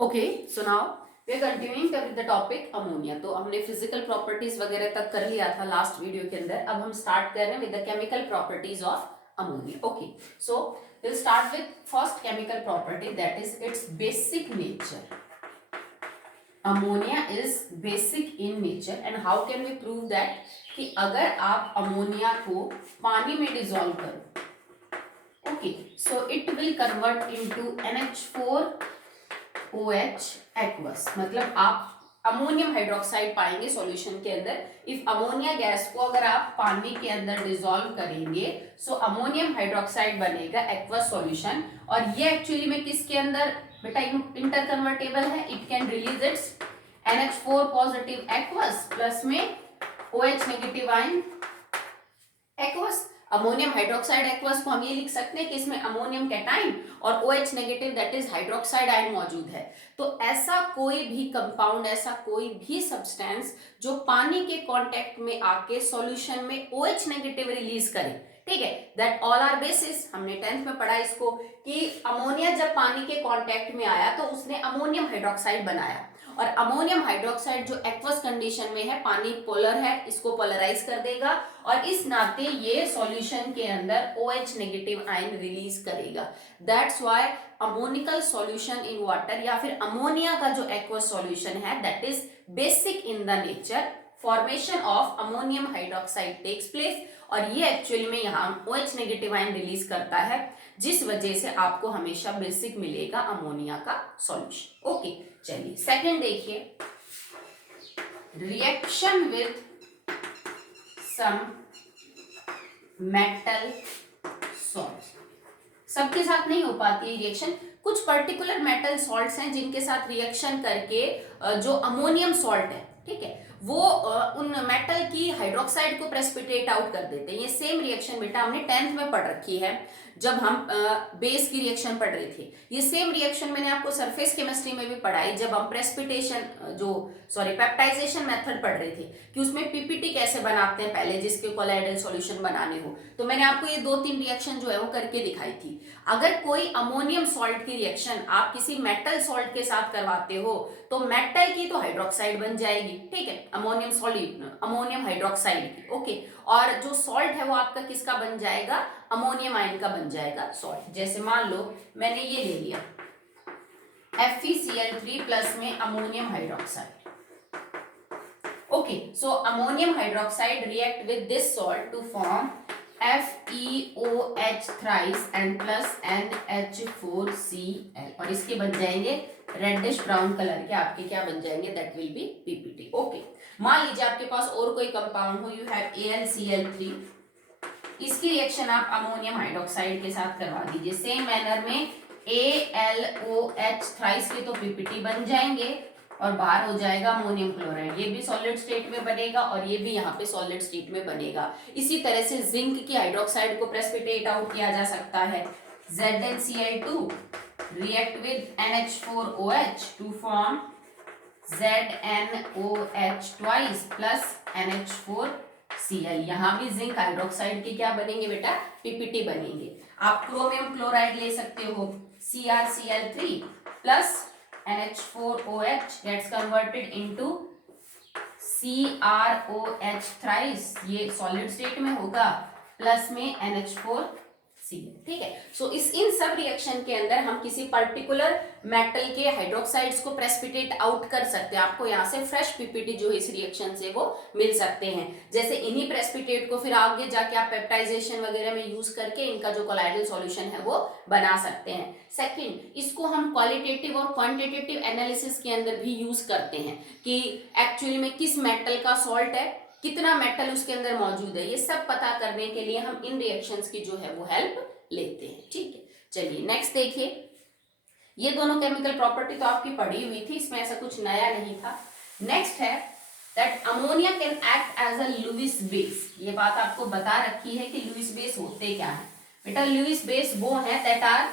Okay, so now we are continuing with the topic ammonia. तो हमने physical properties वगैरह तक कर लिया था लास्ट वीडियो के अंदर। अब हम स्टार्ट कर रहे हैं with the chemical properties of ammonia. Okay, so will start with first chemical property, that is its basic nature. Ammonia is basic in nature and how can we prove that, कि अगर आप ammonia को पानी में dissolve करो, okay, so it will convert into NH4 OH aqueous. मतलब आप ammonium hydroxide पाएंगे सॉल्यूशन के अंदर। इफ अमोनिया गैस को अगर आप पानी के अंदर डिसॉल्व करेंगे, सो अमोनियम हाइड्रोक्साइड बनेगा एक्वस सॉल्यूशन। और ये एक्चुअली में किसके अंदर बेटा इंटर कन्वर्टेबल है, it can release it's NH4 positive aqueous plus में OH negative ion aqueous. Ammonium hydroxide aqueous को हम ये लिख सकते हैं कि इसमें अमोनियम कैटाइन और OH negative that is hydroxide ion मौजूद है। तो ऐसा कोई भी कंपाउंड, ऐसा कोई भी सब्सटेंस जो पानी के कांटेक्ट में आके सॉल्यूशन में OH नेगेटिव रिलीज करे, ठीक है, दैट ऑल आर बेसिस। हमने 10th में पढ़ा इसको कि अमोनिया जब पानी के कांटेक्ट में आया तो उसने अमोनियम हाइड्रोक्साइड बनाया, और अमोनियम हाइड्रोक्साइड जो एक्वस कंडीशन में है, पानी पोलर है, इसको पोलराइज कर देगा और इस नाते ये सॉल्यूशन के अंदर OH नेगेटिव आयन रिलीज करेगा। That's why ammoniacal solution in water या फिर अमोनिया का जो एक्वस सॉल्यूशन है that is basic in the nature. Formation of ammonium hydroxide takes place और ये एक्चुअली में यहाँ OH नेगेटिव आयन रिलीज करता है, जिस वजह से आपको हमेशा बेसिक मिलेगा अमोनिया का सॉल्यूशन। ओके, चलिए सेकंड देखिए, reaction with some metal salt. सबके साथ नहीं हो पाती है रिएक्शन, कुछ पर्टिकुलर मेटल सॉल्ट्स हैं जिनके साथ रिएक्शन करके जो अमोनियम सॉल्ट है, ठीक है, वो उन मेटल की हाइड्रोक्साइड को प्रेसिपिटेट आउट कर देते हैं। ये सेम रिएक्शन बेटा हमने 10th में पढ़ रखी है जब हम बेस की रिएक्शन पढ़ रहे थे। ये सेम रिएक्शन मैंने आपको सरफेस केमिस्ट्री में भी पढ़ाई जब हम प्रेसिपिटेशन पेप्टाइजेशन मेथड पढ़ रहे थे, कि उसमें पीपीटी कैसे बनाते हैं पहले जिसके कोलाइडल सॉल्यूशन बनाने हो। तो मैंने आपको ये 2-3 रिएक्शन जो है वो करके दिखाई थी। अगर कोई अमोनियम सॉल्ट की रिएक्शन आप किसी मेटल सॉल्ट के साथ करवाते हो तो मेटल की तो हाइड्रोक्साइड बन जाएगी, ठीक है, अमोनियम सॉल्यूट अमोनियम हाइड्रोक्साइड की, ओके, और जो सॉल्ट है वो आपका किसका बन जाएगा, अमोनियम आयन का बन जाएगा सॉल्ट। जैसे मान लो मैंने ये ले लिया FeCl3 प्लस में ammonium hydroxide, okay, so ammonium hydroxide react with this salt to form FeOH thrice and plus NH4Cl और इसके बन जाएंगे रेडिश ब्राउन कलर के, आपके क्या बन जाएंगे, that will be PPT. Okay, मान लीजिए आपके पास और कोई कंपाउंड हो, यू हैव AlCl3, इसकी रिएक्शन आप अमोनियम हाइड्रोक्साइड के साथ करवा दीजिए। सेम मैनर में AlOH थ्राइस के तो पीपीटी बन जाएंगे और बाहर हो जाएगा अमोनियम क्लोराइड, ये भी सॉलिड स्टेट में बनेगा और ये भी यहाँ पे सॉलिड स्टेट में बनेगा। इसी तरह से जिंक की हाइड्रोक्साइड को प्रेसिपिटेट आउट किया जा सकता है, ZnCl2 react with NH4OH to form ZnOH twice plus NH4Cl। यहाँ भी जिंक हाइड्रोक्साइड के क्या बनेंगे बेटा, पीपीटी बनेंगे। आप क्रोमियम क्लोराइड ले सकते हो, CrCl3 plus NH4OH gets converted into CrOH thrice, ये सॉलिड स्टेट में होगा, प्लस में NH4Cl, ठीक है। सो इन सब रिएक्शन के अंदर हम किसी पर्टिकुलर मेटल के हाइड्रोक्साइड्स को प्रेसिपिटेट आउट कर सकते हैं। आपको यहाँ से फ्रेश पीपीटी जो इस रिएक्शन से वो मिल सकते हैं। जैसे इन्हीं प्रेसिपिटेट को फिर आगे जाके आप पेप्टाइजेशन वगैरह में यूज करके इनका जो कोलाइडल सॉल्यूशन है वो बना सकते हैं। सेकंड, इसको हम क्वालिटेटिव और क्वांटिटेटिव एनालिसिस के अंदर भी यूज करते हैं कि एक्चुअली में किस मेटल का सॉल्ट है, कितना मेटल उसके अंदर मौजूद है, ये सब पता करने के लिए हम इन रिएक्शंस की जो है वो हेल्प लेते हैं, ठीक है। चलिए नेक्स्ट देखिए, ये दोनों केमिकल प्रॉपर्टी तो आपकी पढ़ी हुई थी, इसमें ऐसा कुछ नया नहीं था। नेक्स्ट है that ammonia can act as a Lewis base. ये बात आपको बता रखी है कि लुईस बेस होते क्या है बेटा। लुईस बेस वो है that are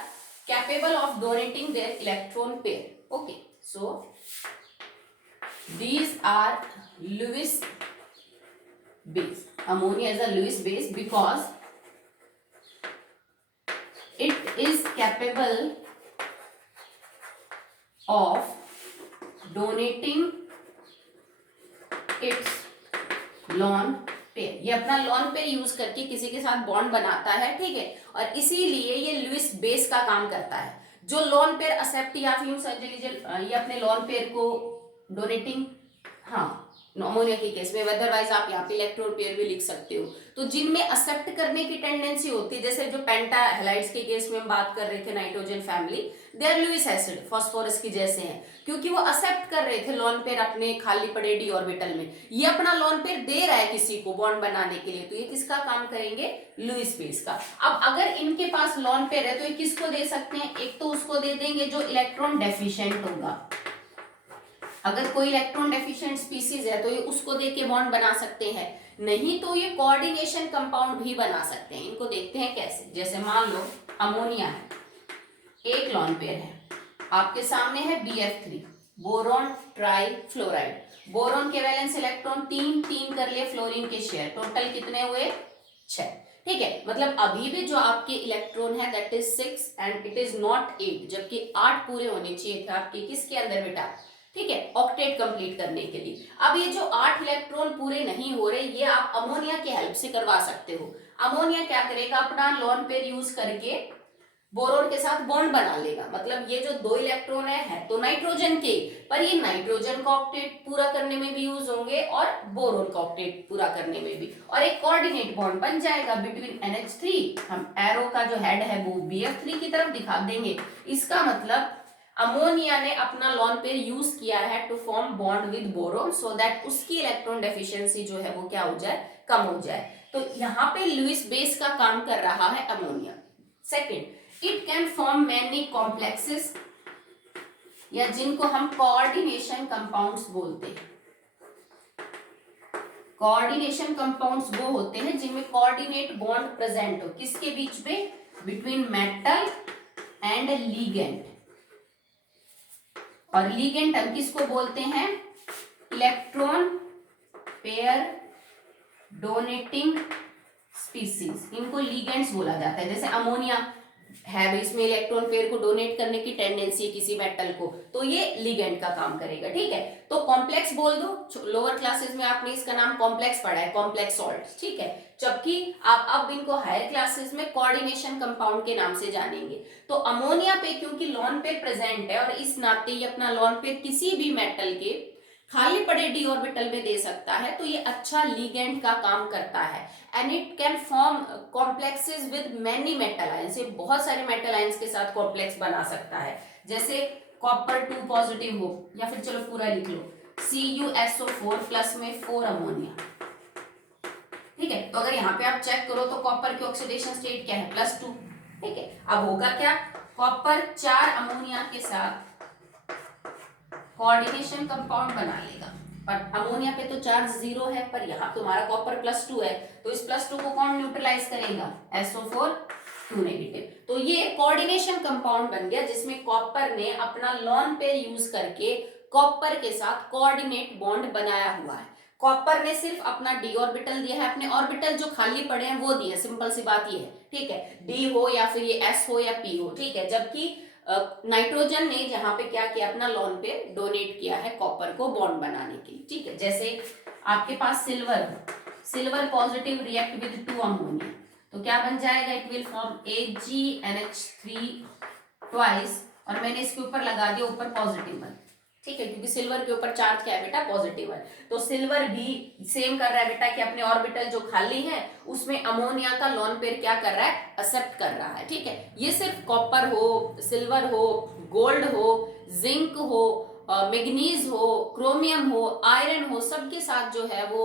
capable of donating their electron pair, okay, so these are Lewis base. Ammonia is a Lewis base because it is capable of donating it's lone pair, ये अपना lone pair use करके किसी के साथ bond बनाता है, ठीक है, और इसीलिए ये लुईस बेस का काम करता है। जो लॉन पेयर एक्सेप्ट या फिर यूं समझ लीजिए ये अपने लॉन पेयर को डोनेटिंग, हाँ अमोनिया के केस में, अदरवाइज आप यहाँ पे इलेक्ट्रॉन पेयर भी लिख सकते हो। तो जिनमें एक्सेप्ट करने की टेंडेंसी होती है, जैसे जो पेंटा हैलाइड्स के केस में हम बात कर रहे थे, nitrogen family, they are Lewis acid phosphorus की जैसे हैं, क्योंकि वो एक्सेप्ट कर रहे थे लॉन पेयर अपने खाली पड़े डी ऑर्बिटल में। ये अपना लॉन पेयर दे रहा है किसी को बॉन्ड बनाने के लिए, तो ये किसका काम करेंगे, लुईस बेस का। अब अगर इनके पास लॉन पेयर है तो ये किसको दे सकते हैं, एक तो उसको दे देंगे जो इलेक्ट्रॉन डेफिशिएंट होगा, अगर कोई इलेक्ट्रॉन डेफिशिएंट स्पीसीज है तो ये उसको देके बॉन्ड बना सकते हैं, नहीं तो ये कोऑर्डिनेशन कंपाउंड भी बना सकते हैं। इनको देखते हैं कैसे, जैसे मान लो अमोनिया है, एक लॉन पेयर है, आपके सामने है BF3 boron try fluoride, boron के वैलेंस इलेक्ट्रॉन 3 कर लिए, फ्लोरीन के शेयर, टोटल कितने हुए 6, ठीक है, मतलब अभी भी जो आपके इलेक्ट्रॉन है that is 6 and it is not 8, जबकि 8 पूरे होने चाहिए थे आपके किसके अंदर बेटा, ठीक है, ऑक्टेट कंप्लीट करने के लिए। अब ये जो 8 इलेक्ट्रॉन पूरे नहीं हो रहे, ये आप अमोनिया की हेल्प से करवा सकते हो। अमोनिया क्या करेगा, अपना लॉन पेयर यूज करके बोरोन के साथ बॉन्ड बना लेगा, मतलब ये जो 2 इलेक्ट्रॉन है तो नाइट्रोजन के, पर ये नाइट्रोजन का ऑक्टेट पूरा करने में भी यूज होंगे और बोरोन का ऑक्टेट पूरा करने में भी, और एक कोऑर्डिनेट बॉन्ड बन जाएगा बिटवीन NH3। हम एरो का जो हेड है वो BF3 की तरफ दिखा देंगे। इसका मतलब अमोनिया ने अपना लॉन पेयर यूज किया है to form bond with boron, so that उसकी इलेक्ट्रॉन डेफिशिएंसी जो है वो क्या हो जाए, कम हो जाए। तो यहाँ पे लुईस बेस का काम कर रहा है ammonia. Second, it can form many complexes, या जिनको हम कोऑर्डिनेशन कंपाउंड्स बोलते हैं। कोऑर्डिनेशन कंपाउंड्स वो होते हैं जिनमें कोऑर्डिनेट बॉन्ड प्रेजेंट हो, किसके बीच में, बिटवीन मेटल एंड लीगेंड, और लीगेंड हम किसको बोलते हैं, इलेक्ट्रॉन पेयर डोनेटिंग स्पीसीज, इनको लीगेंड्स बोला जाता है। जैसे अमोनिया है, इसमें इलेक्ट्रॉन पेयर को डोनेट करने की टेंडेंसी है किसी मेटल को, तो ये लिगेंड का काम करेगा, ठीक है। तो कॉम्प्लेक्स बोल दो, लोअर क्लासेस में आपने इसका नाम कॉम्प्लेक्स पढ़ा है, कॉम्प्लेक्स सॉल्ट, ठीक है, जबकि आप अब इनको हायर क्लासेस में कोऑर्डिनेशन कंपाउंड के नाम से जानेंगे। तो अमोनिया पे क्योंकि लॉन पेयर प्रेजेंट है और इस नाते ये अपना लॉन पेयर किसी भी मेटल के खाली पड़े डी ऑर्बिटल में दे सकता है, तो ये अच्छा लिगेंड का काम करता है। And it can form complexes with many metal ions, ये बहुत सारे मेटल आयंस के साथ कॉम्प्लेक्स बना सकता है, जैसे कॉपर 2 पॉजिटिव हो, या फिर चलो पूरा लिख लो CuSO4 प्लस में 4 अमोनिया, ठीक है। तो अगर यहाँ पे आप चेक करो तो कॉपर की ऑक्सीडेशन स्टेट क्या है, +2, ठीक है। अब होगा क्या, कॉपर 4 अमोनिया के साथ कोऑर्डिनेशन कंपाउंड बना लेगा, पर अमोनिया पे तो चार्ज 0 है, पर यहाँ तुम्हारा कॉपर +2 है, तो इस +2 को कौन न्यूट्रलाइज करेगा, SO4 2 नेगेटिव। तो ये कोऑर्डिनेशन कंपाउंड बन गया जिसमें कॉपर ने अपना लॉन पेयर यूज करके कॉपर के साथ कोऑर्डिनेट बॉन्ड बनाया हुआ है। कॉपर ने सिर्फ अपना d ऑर्बिटल दिया है, अपने ऑर्बिटल जो खाली पड़े हैं वो दिए, सिंपल सी बात ये है, ठीक है, d हो या फिर ये s हो या p हो, ठीक है। जबकि नाइट्रोजन ने जहां पे क्या किया, अपना लॉन पेयर डोनेट किया है कॉपर को बॉन्ड बनाने के लिए, ठीक है। जैसे आपके पास silver positive react with 2 ammonia, तो क्या बन जाएगा, it will form AgNH3 twice, और मैंने इसके ऊपर लगा दिया ऊपर पॉजिटिव 1, ठीक है, क्योंकि सिल्वर के ऊपर चार्ज क्या है बेटा, पॉजिटिव है। तो सिल्वर भी सेम कर रहा है बेटा कि अपने ऑर्बिटल जो खाली है उसमें अमोनिया का लॉन पेयर क्या कर रहा है, एक्सेप्ट कर रहा है, ठीक है। ये सिर्फ कॉपर हो, सिल्वर हो, गोल्ड हो, जिंक हो, मैग्नीज हो, क्रोमियम हो, आयरन हो, सबके साथ जो है वो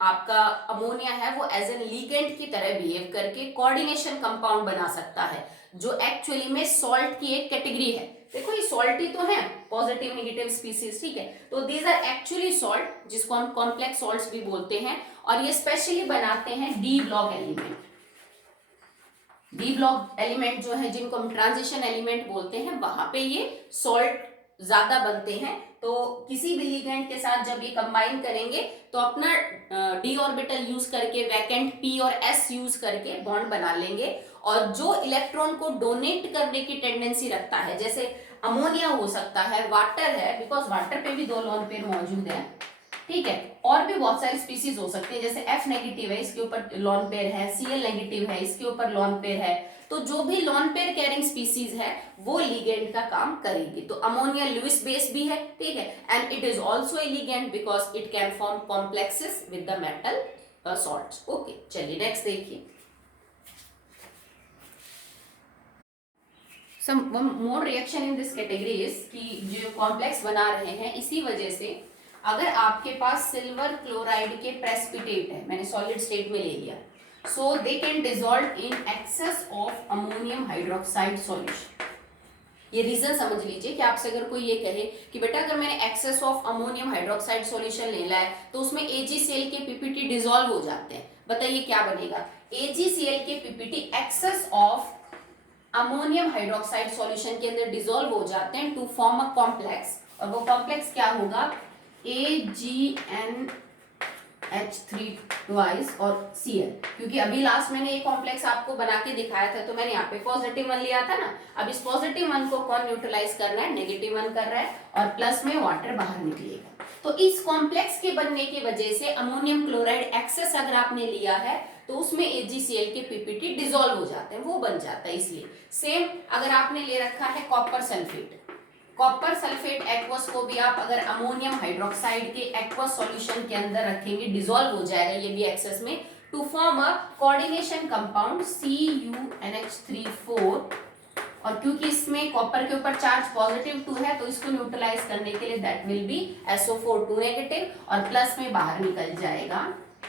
आपका अमोनिया है वो एज एन लीगेंड की तरह बिहेव करके कोऑर्डिनेशन कंपाउंड बना सकता है, जो एक्चुअली में सॉल्ट की एक कैटेगरी है। देखो ये सॉल्ट ही तो है, पॉजिटिव नेगेटिव स्पीसीज, ठीक है। तो दीज आर एक्चुअली सॉल्ट, जिसको हम कॉम्प्लेक्स सॉल्ट्स भी बोलते हैं, और ये स्पेशली बनाते हैं D block element. D block element जो है जिनको हम ट्रांजिशन एलिमेंट बोलते हैं, वहां पे ये सॉल्ट ज्यादा बनते हैं। तो किसी भी लिगेंड के साथ जब ये कंबाइन करेंगे तो अपना डी ऑर्बिटल यूज करके वैकेंट p और s यूज करके बॉन्ड बना लेंगे, और जो इलेक्ट्रॉन को डोनेट करने की टेंडेंसी रखता है, जैसे अमोनिया हो सकता है, वाटर है, बिकॉज वाटर पे भी 2 लोन पेयर मौजूद है, ठीक है, और भी बहुत सारी स्पीसीज हो सकती है, जैसे F नेगेटिव है, इसके ऊपर लॉन पेयर है, Cl नेगेटिव है, इसके ऊपर लॉन पेयर है, तो जो भी लॉन पेयर कैरिंग स्पीसीज है वो लिगेंड का काम करेगी। तो अमोनिया लुईस बेस भी है, ठीक है, and it is also a ligand because it can form complexes with the metal salts. Okay, चलिए नेक्स्ट देखिए। Some more reaction in this category is कि जो कॉम्प्लेक्स बना रहे हैं, इसी वजह से अगर आपके पास सिल्वर क्लोराइड के प्रेसिपिटेट है, मैंने सॉलिड स्टेट में ले लिया, so they can dissolve in excess of ammonium hydroxide solution. ये रीजन समझ लीजिए कि आपसे अगर कोई ये कहे कि बेटा अगर मैंने excess of ammonium hydroxide solution लेना है तो उसमें AgCl के पीपीटी डिसॉल्व हो जाते हैं, बताइए क्या बनेगा? AgCl के PPT excess of ammonium hydroxide solution के अंदर डिसॉल्व हो जाते हैं टू फॉर्म अ कॉम्प्लेक्स, और वो कॉम्प्लेक्स क्या होगा? AgNH3 ट्वाइस और Cl। क्योंकि अभी लास्ट मैंने ये कॉम्प्लेक्स आपको बना के दिखाया था, तो मैंने यहाँ पे पॉजिटिव 1 लिया था ना, अब इस पॉजिटिव 1 को कौन न्यूट्रलाइज कर रहा है? नेगेटिव 1 कर रहा है, और प्लस में वाटर बाहर निकलेगा। तो इस कॉम्प्लेक्स के बनने की वजह से अमोनियम क्लोराइड एक्सेस अगर आपने लिया है तो उसमें AgCl के पीपीटी डिसॉल्व हो जाते हैं, वो बन जाता है। इसलिए सेम अगर आपने ले रखा है copper sulphate, copper sulphate aqueous को भी आप अगर अमोनियम हाइड्रोक्साइड के एक्वस सॉल्यूशन के अंदर रखेंगे, डिसॉल्व हो जाएगा ये भी एक्सेस में, to form a coordination compound CuNH3,4, और क्योंकि इसमें कॉपर के ऊपर चार्ज पॉजिटिव 2 है तो इसको न्यूट्रलाइज करने के लिए that will be SO4 2 negative, और प्लस में बाहर निकल जाएगा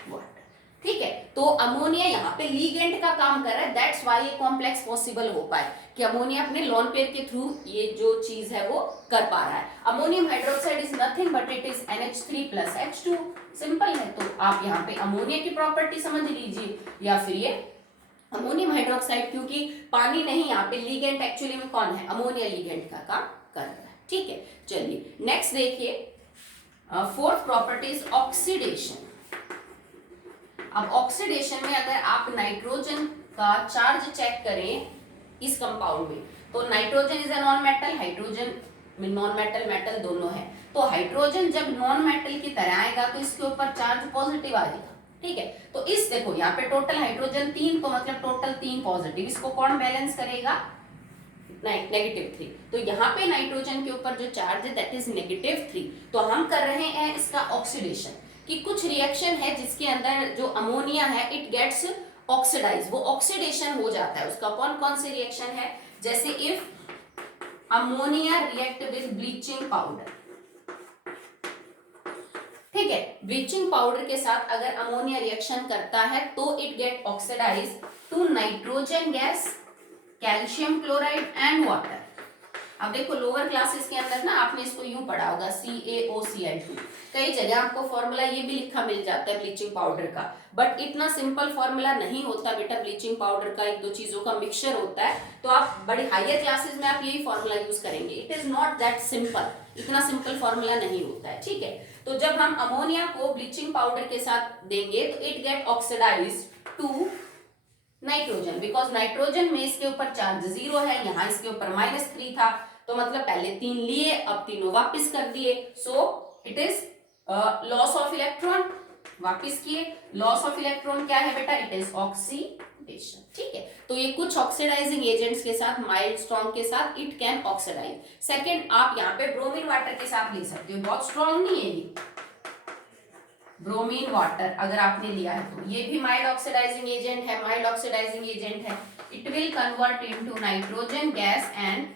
वाटर, ठीक है। तो अमोनिया यहाँ पे लीगेंड का काम कर रहा है, दैट्स व्हाई ये कॉम्प्लेक्स पॉसिबल हो पाए कि अमोनिया अपने लोन पेयर के थ्रू ये जो चीज है वो कर पा रहा है। Ammonium hydroxide is nothing but it is NH3 plus H2, simple है। तो आप यहाँ पे अमोनिया की प्रॉपर्टी समझ लीजिए, या फिर ये अमोनियम हाइड्रोक्साइड, क्योंकि पानी नहीं, यहाँ पे लीगेंड एक्चुअली में कौन है? अमोनिया लीगेंड का काम कर रहा है, ठीक है। चलिए नेक्स्ट देखिए, फोर्थ प्रॉपर्टी इज ऑक्सीडेशन। अब ऑक्सीडेशन में अगर आप नाइट्रोजन का चार्ज चेक करें इस कंपाउंड में, तो nitrogen is a non metal, hydrogen में नॉन मेटल मेटल दोनों है, तो हाइड्रोजन जब नॉन मेटल की तरह आएगा तो इसके ऊपर चार्ज पॉजिटिव आ जाएगा, ठीक है। तो इस देखो यहाँ पे टोटल हाइड्रोजन 3, तो मतलब टोटल 3 पॉजिटिव, इसको कौन बैलेंस करेगा? -3। तो यहाँ पे नाइट्रोजन के ऊपर जो चार्ज है दैट इज -3। तो हम कर रहे हैं इसका ऑक्सीडेशन, कि कुछ रिएक्शन है जिसके अंदर जो अमोनिया है इट गेट्स ऑक्सीडाइज, वो ऑक्सीडेशन हो जाता है उसका। कौन कौन से रिएक्शन है? जैसे if ammonia react with bleaching powder, ठीक है, ब्लीचिंग पाउडर के साथ अगर अमोनिया रिएक्शन करता है तो it get oxidize to nitrogen gas, calcium chloride and water. अब देखो लोअर क्लासेस के अंदर ना आपने इसको यूं पढ़ा होगा CaOCl2, कई जगह आपको फॉर्मूला ये भी लिखा मिल जाता है ब्लीचिंग पाउडर का, बट इतना सिंपल फॉर्मूला नहीं होता बेटा। ब्लीचिंग पाउडर का 1-2 चीजों का मिक्सचर होता है, तो आप बड़ी हायर क्लासेस में आप यही फॉर्मूला यूज करेंगे। It is not that simple, इतना सिंपल फॉर्मूला नहीं होता है, ठीक है। तो जब हम अमोनिया को ब्लीचिंग पाउडर के साथ देंगे तो it get oxidize to nitrogen, because nitrogen में इसके ऊपर चार्ज 0 है, यहाँ इसके ऊपर -3 था, तो मतलब पहले 3 लिए, अब तीनों वापस कर दिए, so it is loss of electron, वापस किए। लॉस ऑफ इलेक्ट्रॉन क्या है बेटा? इट इज ऑक्सीडेशन, ठीक है। तो ये कुछ ऑक्सीडाइजिंग एजेंट्स के साथ, माइल्ड स्ट्रॉन्ग के साथ इट कैन ऑक्सीडाइज। सेकेंड, आप यहाँ पे ब्रोमीन वाटर के साथ ले सकते हो, बहुत स्ट्रॉन्ग नहीं है ये ब्रोमीन वाटर, अगर आपने लिया है तो ये भी माइल्ड ऑक्सीडाइजिंग एजेंट है, माइल्ड ऑक्सीडाइजिंग एजेंट है। It will convert into nitrogen gas and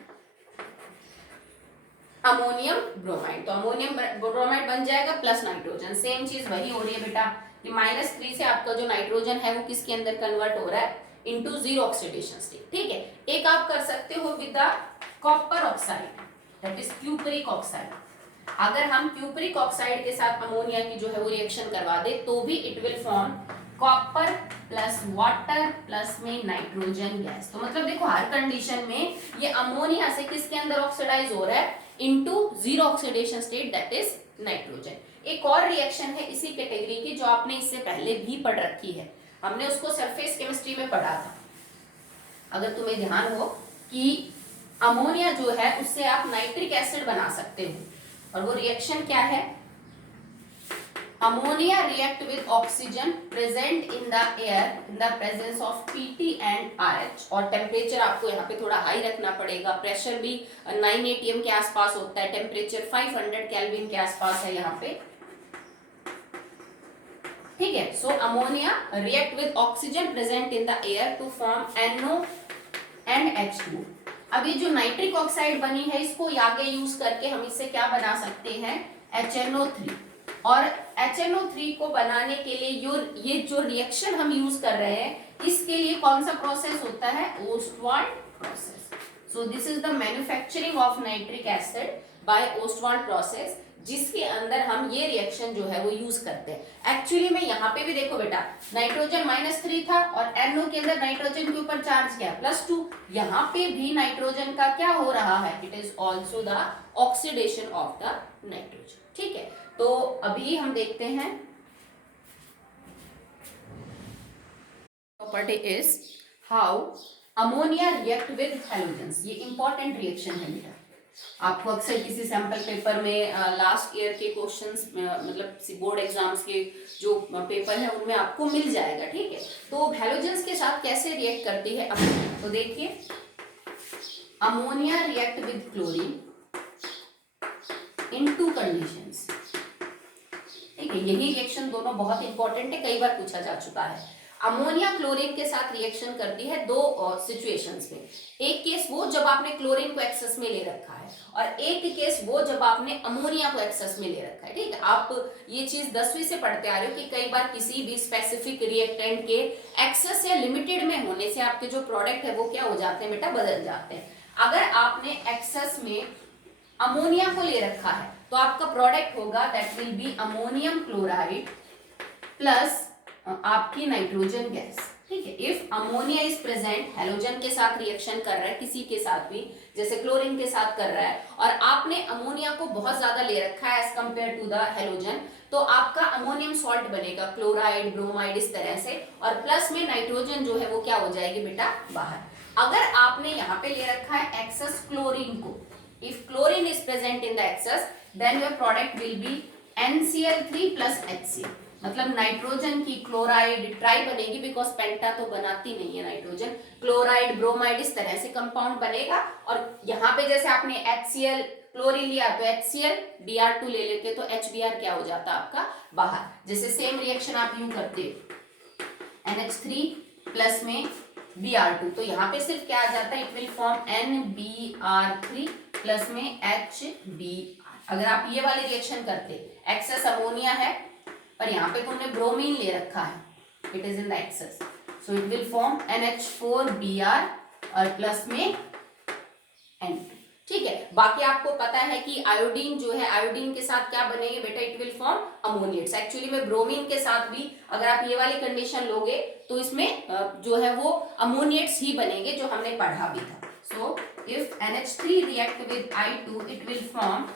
ammonium bromide, तो अमोनियम ब्रोमाइड बन जाएगा प्लस नाइट्रोजन। सेम चीज वही हो रही है बेटा कि -3 से आपका जो नाइट्रोजन है वो किसके अंदर कन्वर्ट हो रहा है? इनटू 0 ऑक्सीडेशन स्टेट, ठीक है। एक आप कर सकते हो with the copper oxide, that is cupric oxide. अगर हम क्यूपरिक ऑक्साइड के साथ अमोनिया की जो है वो रिएक्शन करवा दे तो भी it will form copper plus water plus में नाइट्रोजन गैस। तो मतलब देखो हर कंडीशन में ये अमोनिया से किसके अंदर ऑक्सीडाइज हो रहा है? Into 0 oxidation state, that is nitrogen. एक और रिएक्शन है इसी कैटेगरी की जो आपने इससे पहले भी पढ़ रखी है, हमने उसको सरफेस केमिस्ट्री में पढ़ा था। अगर तुम्हें ध्यान हो कि अमोनिया जो है उससे आप नाइट्रिक एसिड बना सकते हो, और वो रिएक्शन क्या है, ammonia react with oxygen present in the air in the presence of Pt and RH, और टेम्परेचर आपको यहाँ पे थोड़ा हाई रखना पड़ेगा, प्रेशर भी 9 atm के आसपास होता है, टेम्परेचर 500 केल्विन के आसपास है यहाँ पे, ठीक है। So ammonia react with oxygen present in the air to form NO and H2। अब ये जो नाइट्रिक ऑक्साइड बनी है इसको आगे यूज करके हम इससे क्या बना सकते हैं, HNO3, और HNO3 को बनाने के लिए ये जो रिएक्शन हम यूज कर रहे हैं इसके लिए कौन सा प्रोसेस होता है, Ostwald process. So this is the manufacturing of nitric acid by Ostwald process, जिसके अंदर हम ये रिएक्शन जो है वो यूज करते हैं। एक्चुअली में यहाँ पे भी देखो बेटा, नाइट्रोजन -3 था और NO के अंदर नाइट्रोजन के ऊपर चार्ज क्या, +2, यहाँ पे भी नाइट्रोजन का क्या हो रहा है, it is also the oxidation of the nitrogen, ठीक है। तो अभी हम देखते हैं property is how ammonia react with halogens. ये इंपॉर्टेंट रिएक्शन है बेटा, आपको अक्सर किसी सैंपल पेपर में लास्ट ईयर के क्वेश्चंस मतलब बोर्ड एग्जाम्स के जो पेपर है उनमें आपको मिल जाएगा, ठीक है। तो हैलोजेंस के साथ कैसे रिएक्ट करती है अमोनिया, तो देखिए ammonia react with chlorine in 2 conditions, ठीक है। यही रिएक्शन दोनों बहुत इंपॉर्टेंट है, कई बार पूछा जा चुका है। अमोनिया क्लोरीन के साथ रिएक्शन करती है 2 सिचुएशंस में, एक केस वो जब आपने क्लोरीन को एक्सेस में ले रखा है, और एक केस वो जब आपने अमोनिया को एक्सेस में ले रखा है, ठीक है। आप ये चीज 10वीं से पढ़ते आ रहे हो कि कई बार किसी भी स्पेसिफिक रिएक्टेंट के एक्सेस या लिमिटेड में होने से आपके जो प्रोडक्ट है वो क्या हो जाते हैं बेटा, बदल जाते हैं। अगर आपने एक्सेस में अमोनिया को ले रखा है तो आपका प्रोडक्ट होगा that will be ammonium chloride plus आपकी नाइट्रोजन गैस, ठीक है। If ammonia is present, halogen के साथ रिएक्शन कर रहा है, किसी के साथ भी जैसे क्लोरीन के साथ कर रहा है, और आपने अमोनिया को बहुत ज्यादा ले रखा है as compare to the halogen, तो आपका अमोनियम सॉल्ट बनेगा, क्लोराइड ब्रोमाइड इस तरह से, और प्लस में नाइट्रोजन जो है वो क्या हो जाएगी बेटा, बाहर। अगर आपने यहाँ पे ले रखा है एक्सेस क्लोरीन को, if chlorine is present in the excess then your product will be NCl3 plus HCl, मतलब नाइट्रोजन की क्लोराइड ट्राई बनेगी, बिकॉज पेंटा तो बनाती नहीं है नाइट्रोजन, क्लोराइड ब्रोमाइड इस तरह से कंपाउंड बनेगा, और यहाँ पे जैसे आपने HCl क्लोरीन लिया तो HCl Br2 ले लेते तो HBr क्या हो जाता आपका बाहर। जैसे सेम रिएक्शन आप यूं करते हो NH3 प्लस में Br2, तो यहाँ पे सिर्फ क्या आ जाता है, it will form NBr3 plus में HBr। अगर आप ये वाली रिएक्शन करते, एक्सेस अमोनिया है पर यहाँ पे तुमने ब्रोमीन ले रखा है, it is in the excess, so it will form NH4Br और प्लस में N2, ठीक है। बाकी आपको पता है कि आयोडीन जो है, आयोडीन के साथ क्या बनेंगे बेटा, इट विल फॉर्म अमोनिएट्स। एक्चुअली में ब्रोमीन के साथ भी अगर आप ये वाली कंडीशन लोगे तो इसमें जो है वो अमोनिएट्स ही बनेंगे, जो हमने पढ़ा भी था। So if NH3 react with I2 it will form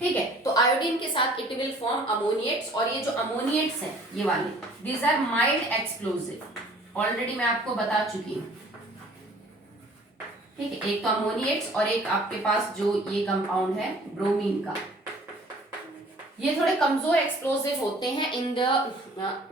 ठीक है, तो आयोडीन के साथ इट विल फॉर्म अमोनिएट्स, और ये जो अमोनिएट्स हैं ये वाले, these are mild explosive, already मैं आपको बता चुकी हूँ, ठीक है। एक तो अमोनिएट्स और एक आपके पास जो ये कंपाउंड है ब्रोमीन का, ये थोड़े कमजोर एक्सप्लोजिव होते हैं इन द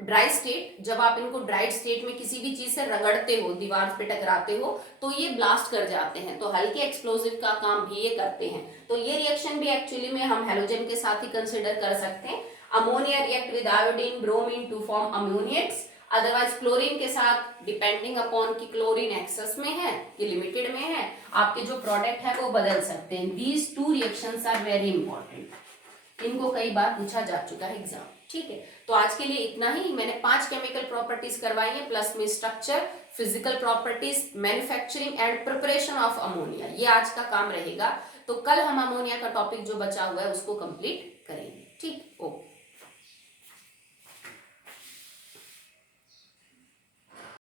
ड्राई स्टेट। जब आप इनको ड्राई स्टेट में किसी भी चीज से रगड़ते हो, दीवार पे टकराते हो, तो ये ब्लास्ट कर जाते हैं, तो हल्के एक्सप्लोजिव का काम भी ये करते हैं। तो ये रिएक्शन भी एक्चुअली में हम हैलोजन के साथ ही कंसिडर कर सकते हैं। Ammonia react with iodine bromine to form ammoniates, otherwise chlorine के साथ डिपेंडिंग अपॉन कि क्लोरीन एक्सेस में है कि लिमिटेड में है, आपके जो प्रोडक्ट है वो बदल सकते हैं। These 2 reactions are very important, इनको कई बार पूछा जा चुका है एग्जाम, ठीक है। तो आज के लिए इतना ही, मैंने 5 केमिकल प्रॉपर्टीज करवाई हैं, प्लस में structure, physical properties, manufacturing and preparation of ammonia, ये आज का काम रहेगा। तो कल हम अमोनिया का टॉपिक जो बचा हुआ है उसको कंप्लीट करेंगे, ठीक। ओके।